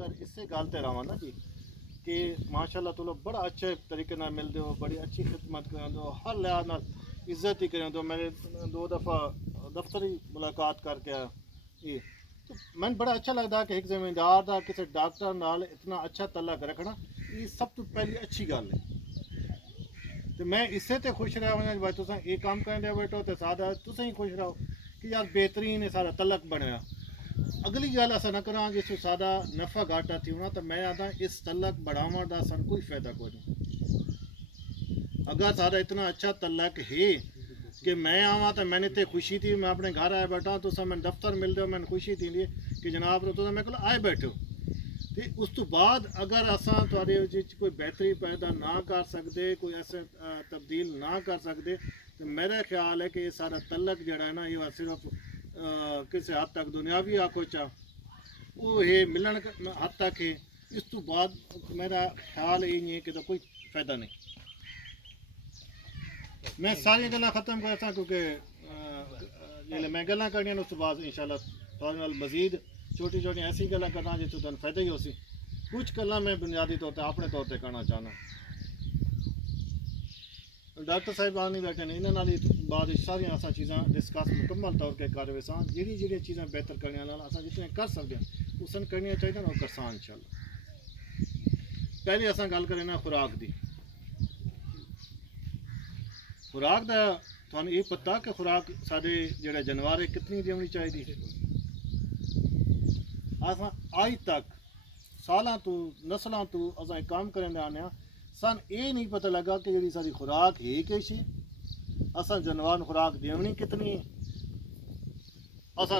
अगर इससे गलते रहा ना जी कि माशाल्लाह तुम लोग बड़ा अच्छे तरीके ना मिलते हो, बड़ी अच्छी खिदमत करें दो, हर लिहाज नाल इज्जत ही करें दो। मैंने 2 दफ़ा दफ्तरी मुलाकात करके आया ये, तो मैंने बड़ा अच्छा लगता कि एक जिम्मेदार का किसी डॉक्टर नाल इतना अच्छा तलक रखना, ये सब तो पहली अच्छी गल है। तो मैं इससे तो खुश रहा हूँ भाई तुम ये काम करें बैठो तो सादा तुम ही खुश रहो कि यार बेहतरीन है सारा तलक बनया। अगली गल अस न करा जिस सादा नफा घाटा थी होना, तो मैं आता इस तलक बढ़ाव का सन कोई फायदा कोई नहीं। अगर सादा इतना अच्छा तलक है कि मैं आवा तो मैंने तो खुशी थी, मैं अपने घर आए बैठा तो सब मैं दफ्तर मिल दो मैंने खुशी थी कि जनाब तो मैं आए बैठो। तो उस तो बाद अगर असा कोई बेहतरी पैदा ना कर सकते, कोई ऐसे तब्दील ना कर सकते, तो मेरा ख्याल है कि ये सारा तलक जड़ा है ना ये सिर्फ किसी हद तक दुनियावी आको चा वो है मिलन हद तक है। इस तो बाद मेरा ख्याल ये है कि तो कोई फायदा नहीं। मैं सारी गल्लां ख़त्म करता क्योंकि जिसले मैं गल्लां करनियां उस तो बाद इंशाल्लाह थोड़े नाल मजीद छोटी छोटी ऐसी गल्लां करना जिस तुहानू फायदा ही हो सी। कुछ गल्लां मैं बुनियादी तौर पर अपने तौर पर करना चाहना। डॉक्टर साहब आ नहीं बैठे ने इन्होंने नाल बाद सारिया अस चीज़ां डिस्कस मुकम्मल तौर पर कर वे जी चीज़ां बेहतर करने अस जितने कर सकते हैं उस करनियां चाहिए ना करसान इंशाल्लाह। पहले अस गल करें ना खुराक की। खुराक का थानू ये पता कि खुराक साढ़े जोड़े जानवर है कितनी देनी चाहिए। अस अज तक सालों तो नस्लों तो अस काम करें आने सन ये नहीं पता लगा कि जी सारी खुराक है किश अस जानवर खुराक देनी कितनी है। अस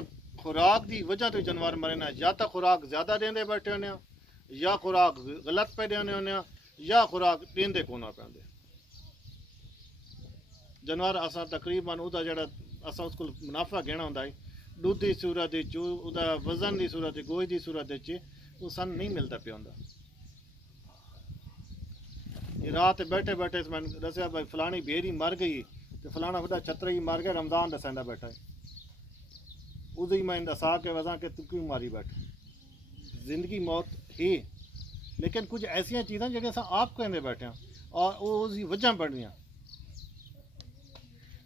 खुराक की वजह तो जानवर मरे ना, या तो खुराक ज़्यादा देंदे बैठे होने या खुराक गलत पे देने होने या खुराक देंदे को ना पैंदे। जानवर अस तकरीबन उसका जरा अस उसको मुनाफा घेना होंगे दुध की सूरत वजन की सूरत गोई की सूरत वो सन नहीं मिलता पे होंगे। रात बैठे बैठे मैं दसिया भाई फलानी बेरी मर गई तो फलाना बड़ा छतरा ही मर गया रमजान दसेंदा बैठा है उदी मैं दसा के वजा के तू क्यों मारी बैठा। जिंदगी मौत है लेकिन कुछ ऐसा चीज़ा जो अस आप कहते बैठे हैं और उसकी वजह बन रही।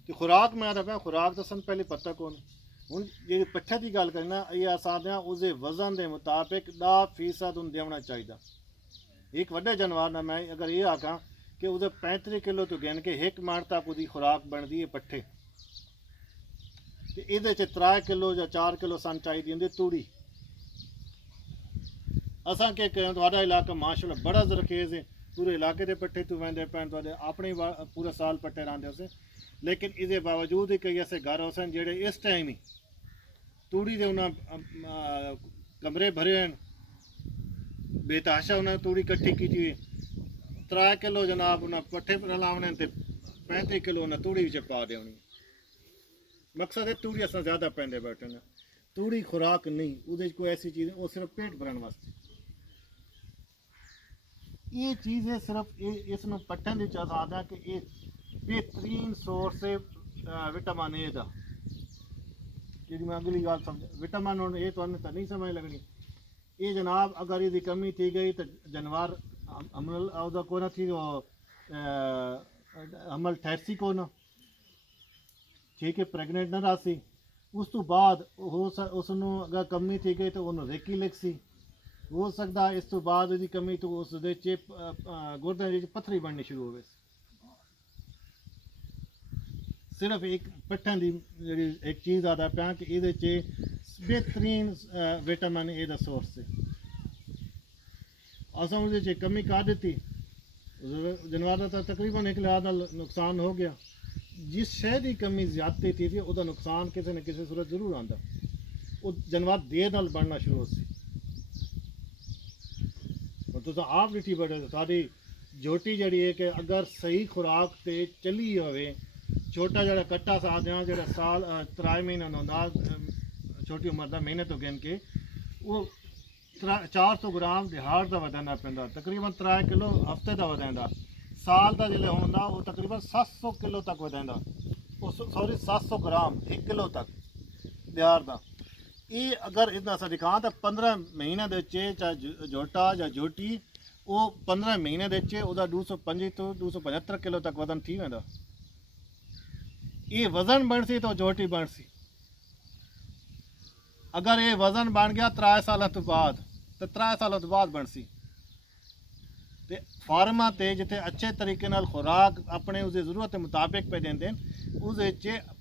तो खुराक मैं आता खुराक तो सन पहले पता कौन हूँ जी पट्ठे की गल करना ये अस आते उस वजन के मुताबिक 10% उन देना चाहिए। एक वड्डे जानवर ना मैं अगर ये आखा कि उसे 35 किलो तो गिन के 1 मिनट तक उसकी खुराक बनती है पट्ठे तो ये 3 किलो या 4 किलो सन चाहिए होंगी तूड़ी। असा के थोड़ा इलाका माशाल्लाह बड़ा जरखेज है पूरे इलाके के पट्ठे तो वहदे पैन अपने पूरा साल पट्टे रहाते उसे। लेकिन इसके बावजूद ही कई ऐसे घर होसन जेडे इस टाइम ही तूड़ी के उन्हें कमरे भरे हैं बेतहाशा उन्हें तूड़ी कट्ठी की 3 किलो जनाब उन्हें पट्ठे पर लाने 35 किलो उन्हें तूड़ी पा देनी। मकसद है तूड़ी अस ज़्यादा पैंदे बैठे ने तूड़ी खुराक नहीं वो कोई ऐसी चीज़ वो सिर्फ पेट भरने वास्ते ये चीज़ है सिर्फ इस पट्ठन की चाहता कि ये बेहतरीन सोर्स है विटामिन ए का जी मैं अगली गल समझ विटामिन ए तो नहीं समझ लगनी ये जनाब अगर इसकी कमी थी गई तो जानवर अमल को ना थी अमल ठहरसी को ना ठीक है प्रेगनेंट न रही उस तो बाद उसनों अगर कमी थी गई तो उन्होंने रेकी लिख सी हो सकता इस तो बाद उसकी कमी तो उस गुर्दे पत्थरी बननी शुरू हो। सिर्फ एक पट्ठन की जी एक चीज़ आता पाया कि ये बेहतरीन विटामिन ए का सोर्स है अस उस कमी कर दी जानवर का तकरीबन 1 लाख का नुकसान हो गया। जिस शह की कमी ज्यादा थी वह नुकसान किसी न किसी सूरत जरूर आता वो जानवर देर नाल बढ़ना शुरू हो सी। तो आप डिठी बैठे सारी जोटी जड़ी है कि अगर सही खुराक से चली हो छोटा जरा कट्टा सा दें जो साल 3 महीने ना छोटी उम्र का महीने तो गिन के वो 400 ग्राम दिहाड़ का वधाना पैंदा तकरीबन 3 किलो हफ्ते का वधांदा साल का जिले होंदा वो तकरीबन 700 किलो तक वधांदा सॉरी 700 ग्राम 1 किलो तक दिहाड़ का। ये अगर इतना सा दिखा तो 15 महीने दे चाहे झोटा या झोटी वो 15 महीने दे 225 तो 275 किलो तक वजन थी वेंदा। ये वजन बन सी तो झोटी बन सी। अगर ये वजन बन गया 3 साल तो बाद तो 3 साल तो बाद बन सी। ते फार्मा ते जिथे अच्छे तरीके नाल खुराक अपने उसकी जरूरत के मुताबिक पे देंदे उस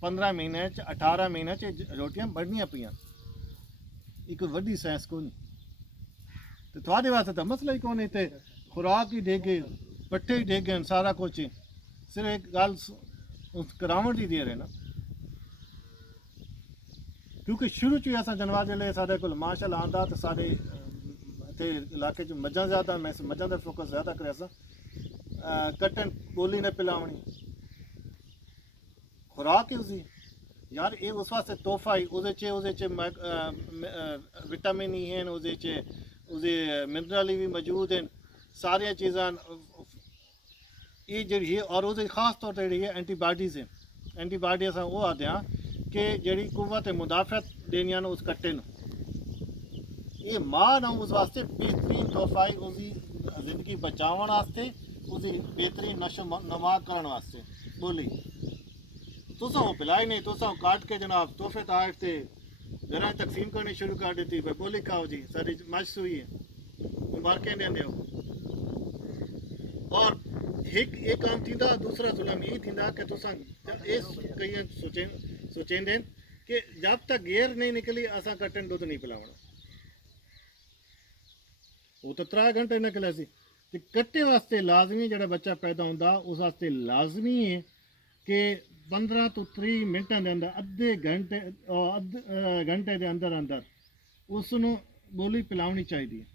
15 महीने 18 महीने रोटियां बढ़नियां पियां। ये कोई वड्डी साइंस को नहीं। तो थोड़े वास्ते तो मसला ही कौन है। ते खुराक ही देगे पट्टे ही देगे सारा कुछ ही सिर्फ एक गल उस करावट ही दे रहे ना। क्योंकि शुरू च असा जनवा जिले साढ़े को माशाल्लाह आंदा तो साढ़े इतने इलाके मझां ज़्यादा मैं मझां का फोकस ज़्यादा करे कट्टन बोली ने पिलावनी खुराक ही उसकी यार ये उस वास्ते तोहफा ही उसे विटामिन ही हैं उसे मिनरल भी मौजूद हैं सारिया चीज़ां ये जी और उसे खास तौर पर जी एंटीबाडीज़ हैं। एंटीबाडी अस वो आते हैं कि जी कुव्वत मुदाफ़त देनिया उस कट्टे न ये मां ना उस वास्ते बेहतरीन तोहफा है उसकी जिंदगी बचावन वास्ते उसकी बेहतरीन नशो नमा करने वास्ते बोली तुसा वो पिलाई नहीं तुसा वो काट के जनाब तोहफे तारीफ थे घर तकसीम करनी शुरू कर दी भाई बोली खाओ जी सारी मच सुई है मुबारकें देंदे हो। और एक काम थींदा दूसरा जुलम ये थींदा कि तुसा कई सोचेंदे कि जब तक गेर नहीं निकली असा कट्टन दुध नहीं पिलावना वो तो 3 घंटे निकले सी। ते कट्टे वास्ते लाजमी जड़ा बच्चा पैदा होंदा उस वास्ते लाजमी है कि 15 तो 30 मिनटा के अंदर अद्धे घंटे के अंदर अंदर उसनों बोली पिलावनी चाहिए।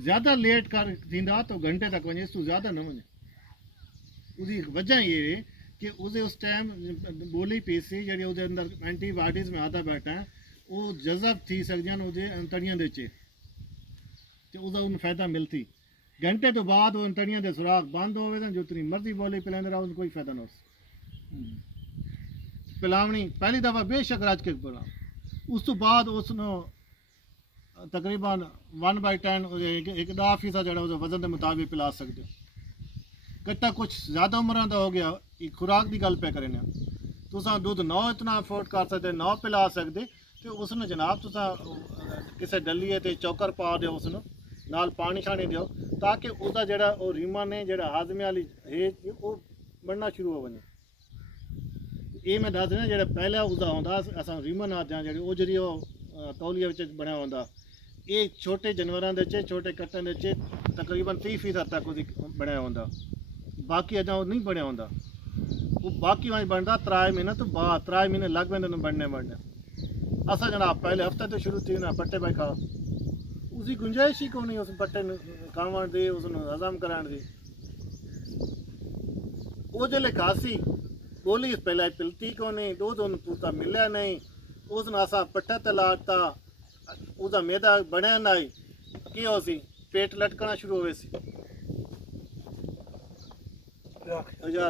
ज़्यादा लेट कर थींदा तो घंटे तक वजे इस तो ज़्यादा न वजे। उसकी वजह ये है कि उसे उस टाइम बोली पीसी जी उस अंदर एंटीबाडीज़ में आधा बैठा है वो जज़ब थी सकदियां उसे अंतड़ियां दे चे तो उसका उन फायदा मिलती। घंटे तो बाद वो अंतड़ियां दे सुराख बंद हो गए जितनी मर्जी बोली पिलाते रहो कोई फायदा ना पिलावनी पहली दफ़ा बेशक रज के पिला उस तो बाद उसनों तकरीबन 1/10 1.5% जरा वजन के मुताबिक पिला सकते। कट्टा कुछ ज़्यादा उम्र का हो गया एक खुराक की गल पे करें तुसा दुध ना इतना अफोर्ड कर सकते ना पिला सकते तो उसने जनाब तुसा किसी डलिए ते चौकर पा दो उसनों नाल पानी शानी दो ताकि उसका जड़ा वो रीमा ने जड़ा हाजमे वाली हेज वो बनना शुरू हो वजे। ये मैं दस देना जो पहला उसका होंदा अस रीमन आते हैं जी जी तौलिया बनया होंदा ये छोटे जानवरों के छोटे कट्टन के तकरीबन 30% तक उसकी बनया होंदा बाकी अजा वो नहीं बनया होंदा वो बाकी वहीं बनता 3 महीने तो बाद 3 महीने लग पैंदे बनने असा जनाब पहले हफ्ते तो शुरू थी ना पट्टे पाई खा उसकी गुंजाइश ही को नहीं उस पट्टे खावन दी उसनों हजम कराने दी वो जल्द खासी बोली पहले पिलती को नहीं दूध उन पूरा मिलया नहीं उसने असा पट्टे ते लाता उसका मैदा बनया नहीं की हो सी पेट लटकना शुरू हो सी यार